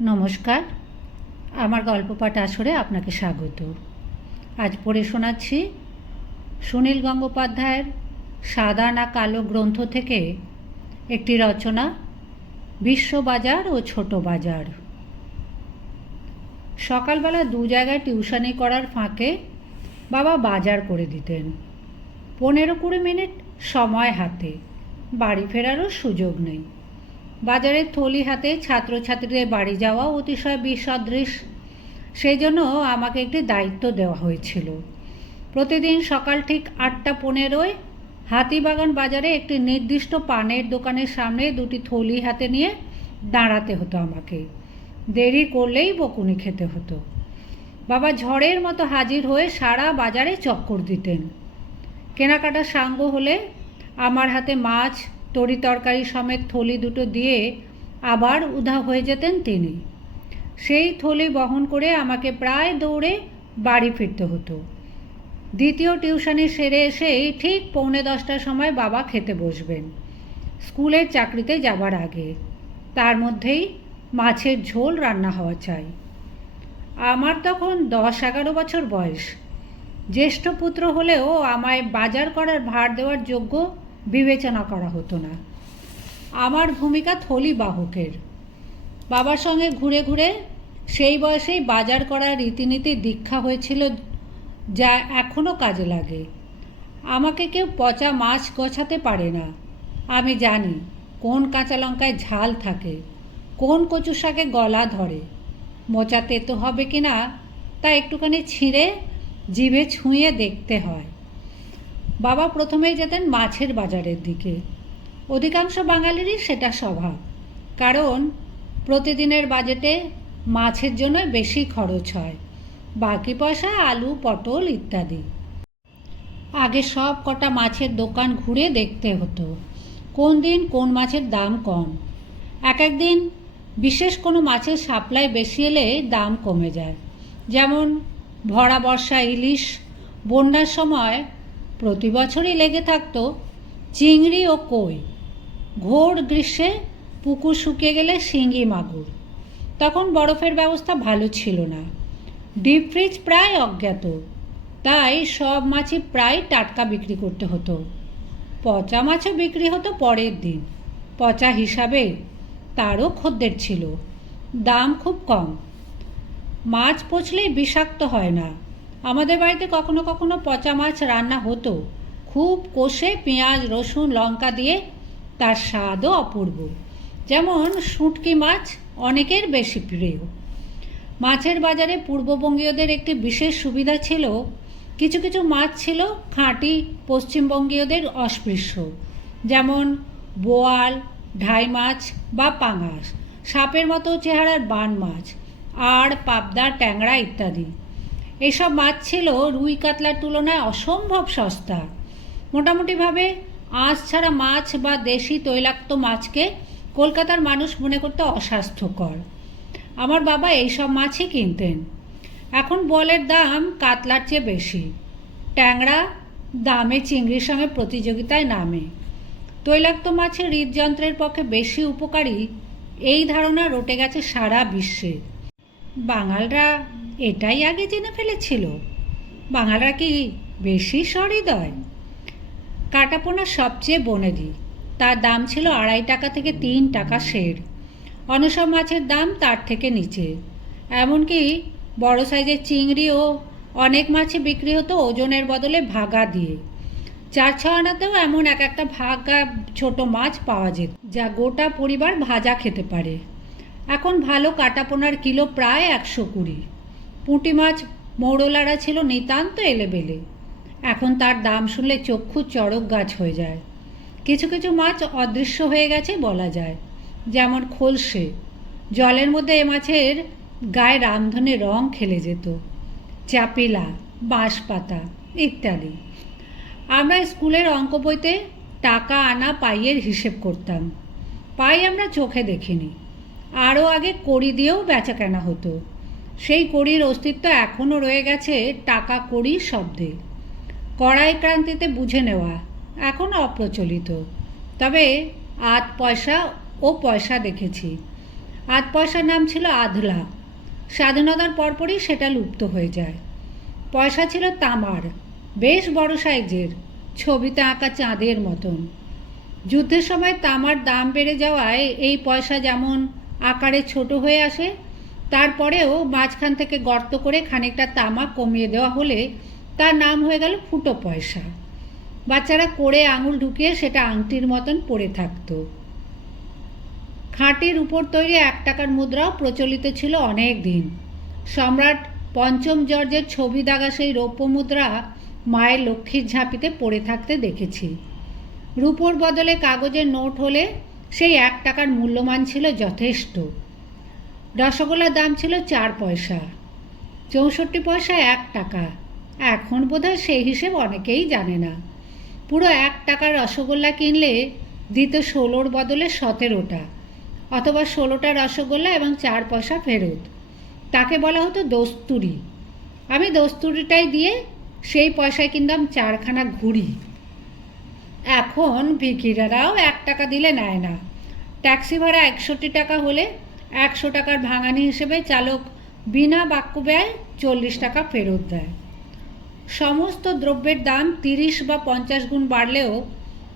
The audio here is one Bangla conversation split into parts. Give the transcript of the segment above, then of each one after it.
নমস্কার। আমার গল্প পাঠ আসরে আপনাকে স্বাগত। আজ পড়ে শোনাচ্ছি সুনীল গঙ্গোপাধ্যায়ের সাদা না কালো গ্রন্থ থেকে একটি রচনা, বিশ্ববাজার ও ছোট বাজার। সকালবেলা দু জায়গায় টিউশনি করার ফাঁকে বাবা বাজার করে দিতেন। পনেরো কুড়ি মিনিট সময় হাতে, বাড়ি ফেরারও সুযোগ নেই। বাজারের থলি হাতে ছাত্রছাত্রীদের বাড়ি যাওয়া অতিশয় বিসদৃশ। সেই জন্য আমাকে একটি দায়িত্ব দেওয়া হয়েছিল। প্রতিদিন সকাল ঠিক আটটা পনেরোয় হাতিবাগান বাজারে একটি নির্দিষ্ট পানের দোকানের সামনে দুটি থলি হাতে নিয়ে দাঁড়াতে হতো আমাকে। দেরি করলেই বকুনি খেতে হতো। বাবা ঝড়ের মতো হাজির হয়ে সারা বাজারে চক্কর দিতেন। কেনাকাটা সাঙ্গ হলে আমার হাতে মাছ তরি তরকারি সমেত থলি দুটো দিয়ে আবার উধা হয়ে যেতেন তিনি। সেই থলি বহন করে আমাকে প্রায় দৌড়ে বাড়ি ফিরতে হতো। দ্বিতীয় টিউশনি সেরে এসেই ঠিক পৌনে দশটার সময় বাবা খেতে বসবেন। স্কুলের চাকরিতে যাবার আগে। তার মধ্যেই মাছের ঝোল রান্না হওয়া চাই। আমার তখন দশ এগারো বছর বয়স। জ্যেষ্ঠ পুত্র হলেও আমায় বাজার করার ভার দেওয়ার যোগ্য বিবেচনা করা হতো না। আমার ভূমিকা থলি বাহকের। বাবার সঙ্গে ঘুরে ঘুরে সেই বয়সেই বাজার করার রীতিনীতি দীক্ষা হয়েছিল যা এখনও কাজে লাগে। আমাকে কেউ পচা মাছ গোছাতে পারে না। আমি জানি কোন কাঁচা লঙ্কায় ঝাল থাকে, কোন কচু শাকে গলা ধরে। মোচা তেতো হবে কি না তা একটুখানি ছিঁড়ে জিভে ছুঁয়ে দেখতে হয়। বাবা প্রথমেই যেতেন মাছের বাজারের দিকে। অধিকাংশ বাঙালিরই সেটা স্বভাব। কারণ প্রতিদিনের বাজেটে মাছের জন্য বেশি খরচ হয়, বাকি পয়সা আলু, পটল ইত্যাদি। আগে সব কটা মাছের দোকান ঘুরে দেখতে হতো, কোন দিন কোন মাছের দাম কম। এক এক দিন বিশেষ কোনো মাছের সাপ্লাই বেশি এলে দাম কমে যায়। যেমন ভরা বর্ষা ইলিশ, বন্যার সময় প্রতি বছরই লেগে থাকত চিংড়ি ও কই। ঘোর গ্রীষ্মে পুকুর শুকিয়ে গেলে শিঙ্গি মাগুর। তখন বরফের ব্যবস্থা ভালো ছিল না। ডিপ ফ্রিজ প্রায় অজ্ঞাত। তাই সব মাছই প্রায় টাটকা বিক্রি করতে হতো। পচা মাছও বিক্রি হতো পরের দিন। পচা হিসাবে তারও খদ্দের ছিল। দাম খুব কম। মাছ পচলেই বিষাক্ত হয় না। আমাদের বাড়িতে কখনো কখনো পচা মাছ রান্না হতো। খুব কষে পেঁয়াজ, রসুন, লঙ্কা দিয়ে তার স্বাদও অপূর্ব। যেমন শুঁটকি মাছ অনেকের বেশি প্রিয়। মাছের বাজারে পূর্ববঙ্গীয়দের একটি বিশেষ সুবিধা ছিল, কিছু কিছু মাছ ছিল খাঁটি পশ্চিমবঙ্গীয়দের অস্পৃশ্য। যেমন বোয়াল, ঢাই মাছ বা পাঙাশ, সাপের মতো চেহারার বান মাছ আর পাবদা, ট্যাংরা ইত্যাদি। এসব মাছ ছিল রুই কাতলার তুলনায় অসম্ভব সস্তা। মোটামুটিভাবে আঁশ ছাড়া মাছ বা দেশি তৈলাক্ত মাছকে কলকাতার মানুষ মনে করতে অস্বাস্থ্যকর। আমার বাবা এইসব মাছই কিনতেন। এখন বলের দাম কাতলার চেয়ে বেশি। ট্যাংরা দামে চিংড়ির সঙ্গে প্রতিযোগিতায় নামে। তৈলাক্ত মাছের হৃদযন্ত্রের পক্ষে বেশি উপকারী এই ধারণা রটে গেছে সারা বিশ্বে। বাঙালরা এটাই আগে জেনে ফেলেছিল। বাঙালরা কি বেশি সহৃদয়? কাটাপোনা সবচেয়ে বনেদি। তার দাম ছিল আড়াই টাকা থেকে তিন টাকা শের। অনসব মাছের দাম তার থেকে নিচে। এমনকি বড় সাইজের চিংড়িও অনেক মাছে বিক্রি হতো ওজনের বদলে ভাগা দিয়ে। চার ছ আনাতেও এমন এক একটা ভাগা ছোট মাছ পাওয়া যেত, যা গোটা পরিবার ভাজা খেতে পারে। এখন ভালো কাটাপোনার কিলো প্রায় একশো কুড়ি। পুঁটি মাছ মৌরলারা ছিল নিতান্ত এলেবেলে। এখন তার দাম শুনলে চক্ষু চড়ক গাছ হয়ে যায়। কিছু কিছু মাছ অদৃশ্য হয়ে গেছে বলা যায়, যেমন খোলসে। জলের মধ্যে এ মাছের গায়ে রামধনে রং খেলে যেত। চাপিলা, বাঁশপাতা ইত্যাদি। আমরা স্কুলের অঙ্ক বইতে টাকা আনা পাইয়ের হিসেব করতাম। পাই আমরা চোখে দেখিনি। আরও আগে কড়ি দিয়েও বেচা কেনা হতো। সেই কড়ির অস্তিত্ব এখনও রয়ে গেছে টাকা কড়ি শব্দে। কড়াই ক্রান্তিতে বুঝে নেওয়া এখন অপ্রচলিত। তবে আধ পয়সা ও পয়সা দেখেছি। আধ পয়সার নাম ছিল আধলা। স্বাধীনতার পরপরই সেটা লুপ্ত হয়ে যায়। পয়সা ছিল তামার, বেশ বড় সাইজের, ছবিতে আঁকা চাঁদের মতন। যুদ্ধের সময় তামার দাম বেড়ে যাওয়ায় এই পয়সা যেমন আকারে ছোট হয়ে আসে তারপরেও মাঝখান থেকে গর্ত করে খানিকটা তামা কমিয়ে দেওয়া হলে তার নাম হয়ে গেল ফুটো পয়সা। বাচ্চারা করে আঙুল ঢুকিয়ে সেটা আংটির মতন পড়ে থাকতো। খাঁটির উপর তৈরি এক টাকার মুদ্রাও প্রচলিত ছিল অনেক দিন। সম্রাট পঞ্চম জর্জের ছবি দাগা সেই রৌপ্য মুদ্রা মায়ের লক্ষ্মীর ঝাঁপিতে পড়ে থাকতে দেখেছি। রূপোর বদলে কাগজের নোট হলে সেই এক টাকার মূল্যমান ছিল যথেষ্ট। রসগোল্লার দাম ছিল চার পয়সা। চৌষট্টি পয়সা এক টাকা। এখন বোধহয় সেই হিসেব অনেকেই জানে না। পুরো এক টাকার রসগোল্লা কিনলে দিত ষোলোর বদলে সতেরোটা, অথবা ষোলোটা রসগোল্লা এবং চার পয়সা ফেরত। তাকে বলা হতো দস্তুরি। আমি দস্তুরিটাই দিয়ে সেই পয়সায় কিনতাম চারখানা ঘুড়ি। এখন ভিকিরারাও এক টাকা দিলে নেয় না। ট্যাক্সি ভাড়া একষট্টি টাকা হলে একশো টাকার ভাঙানি হিসেবে চালক বিনা বাক্য ব্যয় চল্লিশ টাকা ফেরত দেয়। সমস্ত দ্রব্যের দাম তিরিশ বা পঞ্চাশ গুণ বাড়লেও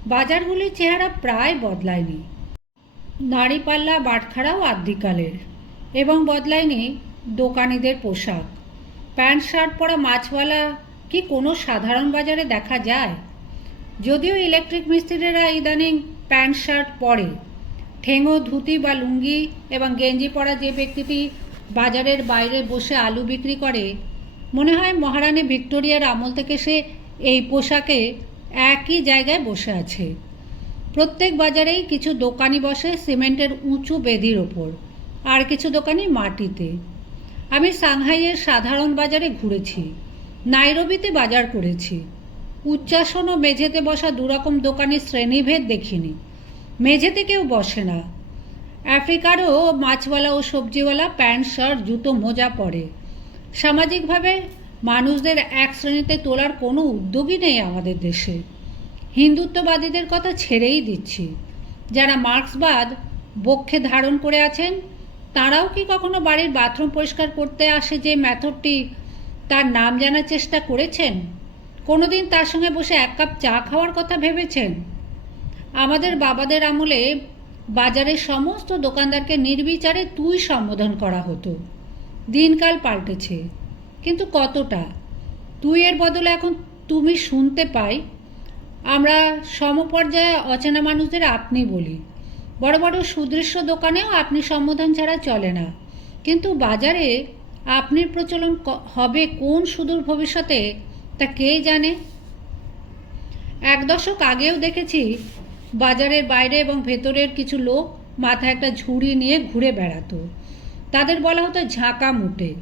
বাজারগুলির চেহারা প্রায় বদলায়নি। নাড়িপাল্লা বাটখারাও আদ্যিকালের এবং বদলায়নি দোকানিদের পোশাক। প্যান্ট, শার্ট পরা মাছওয়ালা কি কোনো সাধারণ বাজারে দেখা যায়? যদিও ইলেকট্রিক মিস্ত্রিরা ইদানিং প্যান্ট, শার্ট পরে। ঠেঙো, ধুতি বা লুঙ্গি এবং গেঞ্জি পরা যে ব্যক্তিটি বাজারের বাইরে বসে আলু বিক্রি করে, মনে হয় মহারানী ভিক্টোরিয়ার আমল থেকে সে এই পোশাকে একই জায়গায় বসে আছে। প্রত্যেক বাজারেই কিছু দোকানি বসে সিমেন্টের উঁচু বেদির ওপর, আর কিছু দোকানি মাটিতে। আমি সাংহাইয়ের সাধারণ বাজারে ঘুরেছি, নাইরবিতে বাজার করেছি। উচ্চাসন ও মেঝেতে বসা দুরকম দোকানের শ্রেণীভেদ দেখিনি। মেঝেতে কেউ বসে না। আফ্রিকারও মাছওয়ালা ও সবজিওয়ালা প্যান্ট, শার্ট, জুতো, মোজা পরে। সামাজিকভাবে মানুষদের এক শ্রেণীতে তোলার কোনো উদ্যোগই নেই আমাদের দেশে। হিন্দুত্ববাদীদের কথা ছেড়েই দিচ্ছি। যারা মার্ক্সবাদ বক্ষে ধারণ করে আছেন, তারাও কি কখনো বাড়ির বাথরুম পরিষ্কার করতে আসে যে মেথডটি তার নাম জানার চেষ্টা করেছেন? কোনোদিন তার সঙ্গে বসে এক কাপ চা খাওয়ার কথা ভেবেছেন? আমাদের বাবাদের আমলে বাজারের সমস্ত দোকানদারকে নির্বিচারে তুই সম্বোধন করা হতো। দিনকাল পাল্টেছে। কিন্তু কতটা? তুই এর বদলে এখন তুমি শুনতে পাই। আমরা সমপর্যায়ে অচেনা মানুষদের আপনি বলি। বড় বড় সুদৃশ্য দোকানেও আপনি সম্বোধন ছাড়া চলে না। কিন্তু বাজারে আপনির প্রচলন হবে কোন সুদূর ভবিষ্যতে তা কে জানে? এক দশক আগেও দেখেছি বাজারের বাইরে এবং ভেতরের কিছু লোক মাথায় একটা ঝুড়ি নিয়ে ঘুরে বেড়াতো। তাদের বলা হতো ঝাঁকা মুটে।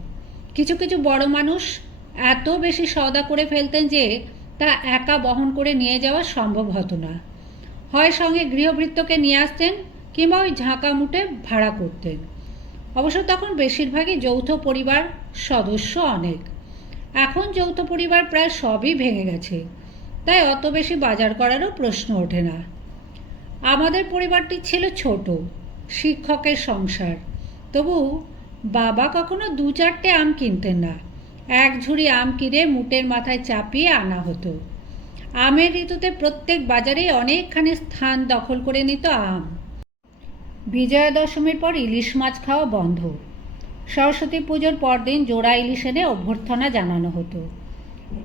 কিছু কিছু বড় মানুষ এত বেশি সওদা করে ফেলতেন যে তা একা বহন করে নিয়ে যাওয়া সম্ভব হতো না। হয় সঙ্গে গৃহভৃত্যকে নিয়ে আসতেন কিংবা ওই ঝাঁকা মুটে ভাড়া করতেন। অবশ্য তখন বেশিরভাগই যৌথ পরিবার সদস্য অনেক। এখন যৌথ পরিবার প্রায় সবই ভেঙে গেছে। তাই অত বেশি বাজার করারও প্রশ্ন ওঠে না। আমাদের পরিবারটি ছিল ছোট, শিক্ষকের সংসার। তবু বাবা কখনো দু চারটে আম কিনতেন না। এক ঝুড়ি আম কিনে মুটের মাথায় চাপিয়ে আনা হতো। আমের ঋতুতে প্রত্যেক বাজারেই অনেকখানি স্থান দখল করে নিত আম। বিজয়া দশমীর পর ইলিশ মাছ খাওয়া বন্ধ। সরস্বতী পুজোর পরদিন জোড়া ইলিশ এনে অভ্যর্থনা জানানো হতো।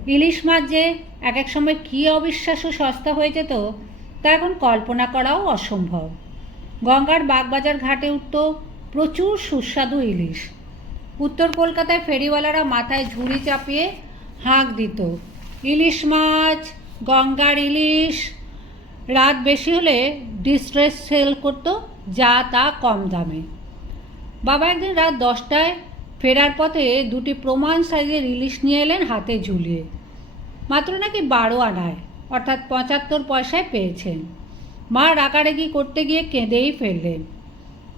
ইলিশ মাছ যে এক এক সময় কী অবিশ্বাস্য সস্তা হয়ে যেত তা এখন কল্পনা করাও অসম্ভব। গঙ্গার বাগবাজার ঘাটে উঠত প্রচুর সুস্বাদু ইলিশ। উত্তর কলকাতায় ফেরিওয়ালারা মাথায় ঝুড়ি চাপিয়ে হাঁক দিত, ইলিশ মাছ, গঙ্গার ইলিশ। রাত বেশি হলে ডিস্ট্রেস সেল করতো যা তা কম দামে। বাবা একদিন রাত দশটায় ফেরার পথে দুটি প্রমাণ সাইজের ইলিশ নিয়ে এলেন হাতে ঝুলিয়ে। মাত্র নাকি বারো আনায়। অর্থাৎ পঁচাত্তর পয়সায় পেয়েছেন মা রাগারেগি করতে গিয়ে কেঁদেই ফেললেন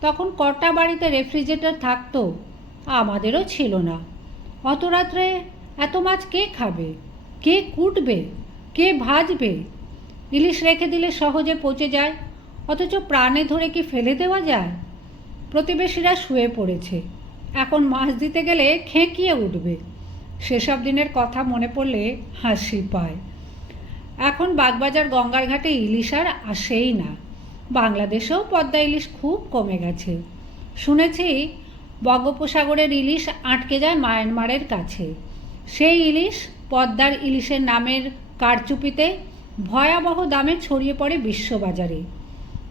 তখন কটা বাড়িতে রেফ্রিজারেটর থাকতো, আমাদেরও ছিল না। অত রাত্রে এত মাছ কে খাবে? কে কুটবে? কে ভাজবে? ইলিশ রেখে দিলে সহজে পচে যায়, অথচ প্রাণে ধরে কি ফেলে দেওয়া যায়? প্রতিবেশীরা শুয়ে পড়েছে। এখন মাছ দিতে গেলে খেঁকিয়ে উঠবে। সেসব দিনের কথা মনে পড়লে হাসি পায়। এখন বাগবাজার গঙ্গার ঘাটে ইলিশ আর আসেই না। বাংলাদেশেও পদ্মা ইলিশ খুব কমে গেছে। শুনেছি, বঙ্গোপসাগরের ইলিশ আটকে যায় মায়ানমারের কাছে। সেই ইলিশ পদ্মার ইলিশের নামের কারচুপিতে ভয়াবহ দামে ছড়িয়ে পড়ে বিশ্ববাজারে।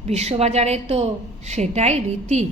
বিশ্ববাজারে তো সেটাই রীতি।